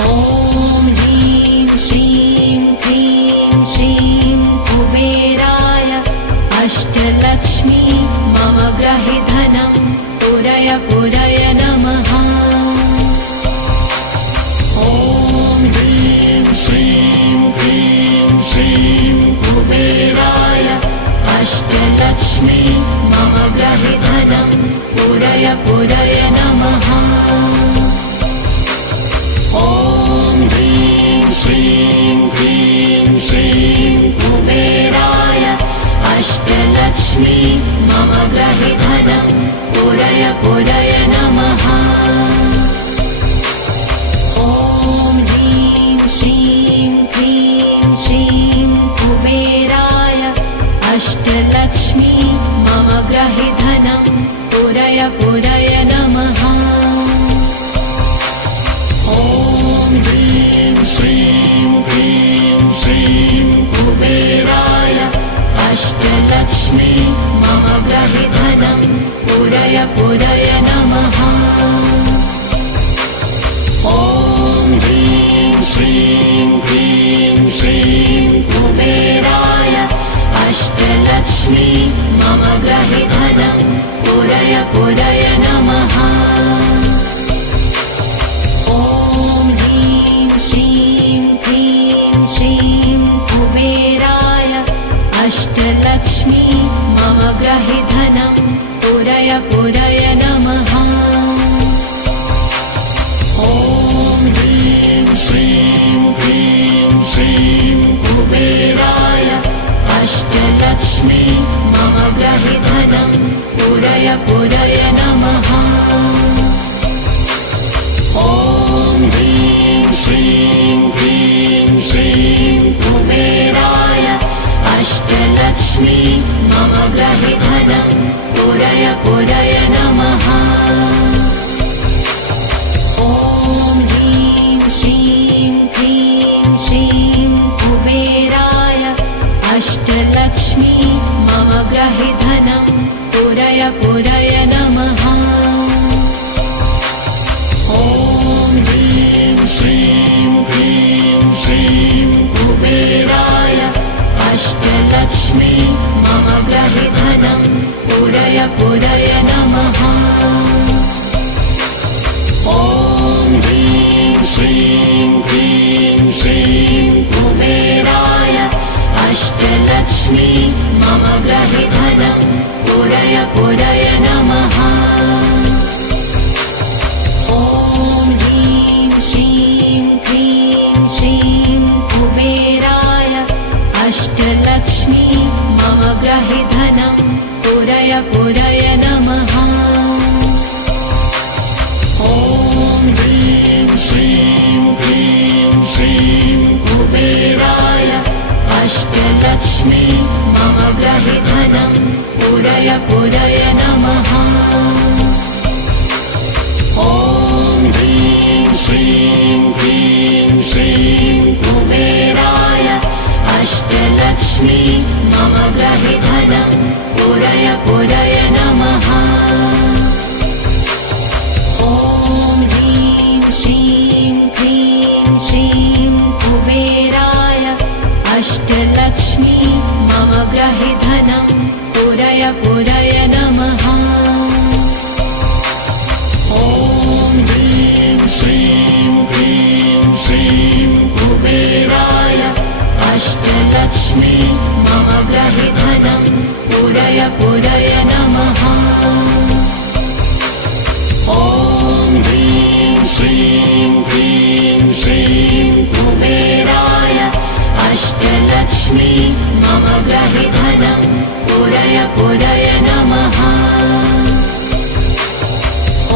ॐ ह्रीं श्रीं क्रीं श्रीं कुबेराय अष्टलक्ष्मी मम गृहे धनं पुरय पुरय नमः। ॐ ह्रीं श्रीं क्रीं श्रीं कुबेराय अष्टलक्ष्मी मम गृहे धनं पुरय पुरय नमः। ॐ ह्रीं श्रीं क्रीं श्रीं कुबेराय अष्टलक्ष्मी मम गृहे धनं पुरय पुरय नमः। ॐ ह्रीं श्रीं क्रीं श्रीं कुबेराय अष्टलक्ष्मी मम गृहे धनं पुरय पुरय नमः। ॐ ह्रीं श्रीं क्रीं श्रीं कुबेराय अष्टलक्ष्मी मम गृहे धनं पुरय पुरय नमः। ॐ ह्रीं श्रीं क्रीं श्रीं कुबेराय अष्टलक्ष्मी मम गृहे धनं पुरय पुरय नमः। ॐ ह्रीं श्रीं क्रीं श्रीं कुबेराय अष्टलक्ष्मी मम गृहे धनं पुरय पुरय नमः। ॐ ह्रीं श्रीं क्रीं श्रीं कुबेराय अष्टलक्ष्मी मम गृहे धनं पुरय पुरय नमः। ॐ ह्रीं श्रीं क्रीं श्रीं कुबेराय अष्टलक्ष्मी मम गृहे धनं पुरय पुरय नमः। ॐ ह्रीं श्रीं क्रीं श्रीं कुबेराय अष्टलक्ष्मी मम गृहे धनं पुरय पुरय नमः। ॐ ह्रीं श्रीं क्रीं श्रीं कुबेराय अष्टलक्ष्मी मम गृहे धनं पुरय पुरय नमः। ॐ ह्रीं श्रीं क्रीं श्रीं कुबेराय अष्टलक्ष्मी मम गृहे धनं पुरय पुरय नमः। ॐ ह्रीं श्रीं क्रीं श्रीं कुबेराय अष्टलक्ष्मी मम गृहे धनं पुरय पुरय नमः। ॐ ह्रीं श्रीं क्रीं श्रीं कुबेराय अष्टलक्ष्मी मम गृहे धनं पुरय पुरय नमः। ॐ ह्रीं श्रीं क्रीं श्रीं कुबेराय अष्टलक्ष्मी मम गृहे धनं पुरय पुरय नमः। ॐ ह्रीं श्रीं क्रीं श्रीं कुबेराय अष्टलक्ष्मी मम गृहे धनं पुरय पुरय नमः। ॐ ह्रीं श्रीं क्रीं श्रीं कुबेराय अष्टलक्ष्मी मम गृहे धनं पुरय पुरय नमः। ॐ ह्रीं श्रीं क्रीं श्रीं कुबेराय अष्टलक्ष्मी मम गृहे धनं पुरय पुरय नमः।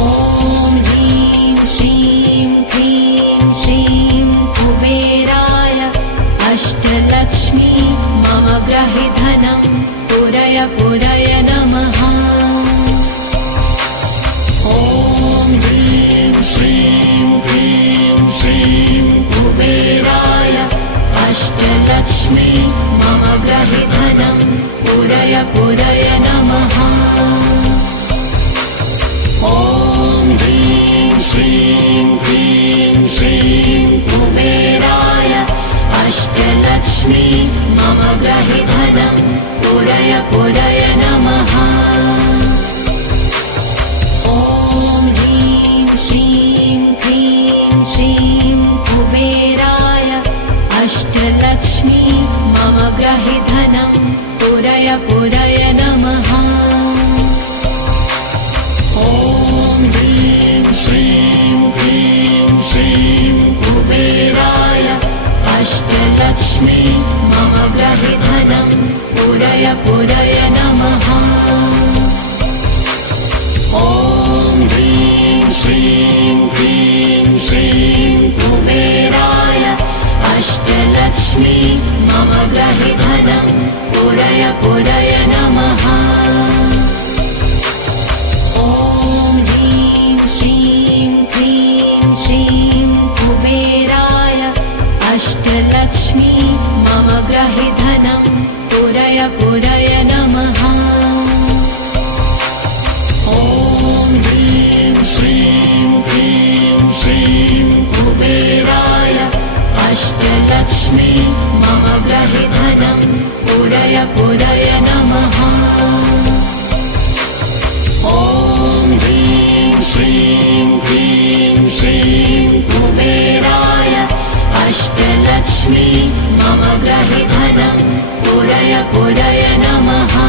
ॐ ह्रीं श्रीं क्रीं श्रीं कुबेराय अष्टलक्ष्मी मम गृहे धनं पुरय पुरय नमः। ॐ ह्रीं श्रीं क्रीं श्रीं कुबेराय अष्टलक्ष्मी मम गृहे धनं पुरय पुरय नमः। ॐ ह्रीं श्रीं क्रीं श्रीं पूरय पूरय नमः। ॐ ह्रीं श्रीं क्लीं श्रीं कुबेराय अष्टलक्ष्मी मम गृहे धनं पूरय पूरय नमः। ॐ ह्रीं श्रीं क्लीं श्रीं कुबेराय अष्टलक्ष्मी मम गृहे धनं पूरय पूरय नमः। ॐ ह्रीं श्रीं क्लीं श्रीं कुबेराय अष्टलक्ष्मी मम गृहे धनं पूरय पूरय नमः। ॐ ह्रीं श्रीं क्लीं श्रीं कुबेराय अष्टलक्ष्मी मम गृहे धनं पूरय पूरय नमः। ॐ ह्रीं श्रीं क्लीं श्रीं कुबेराय अष्टलक्ष्मी मम गृहे धनं पूरय पूरय नमः। ॐ ह्रीं श्रीं क्लीं श्रीं कुबेराय अष्टलक्ष्मी मम गृहे धनं पूरय पूरय नमः।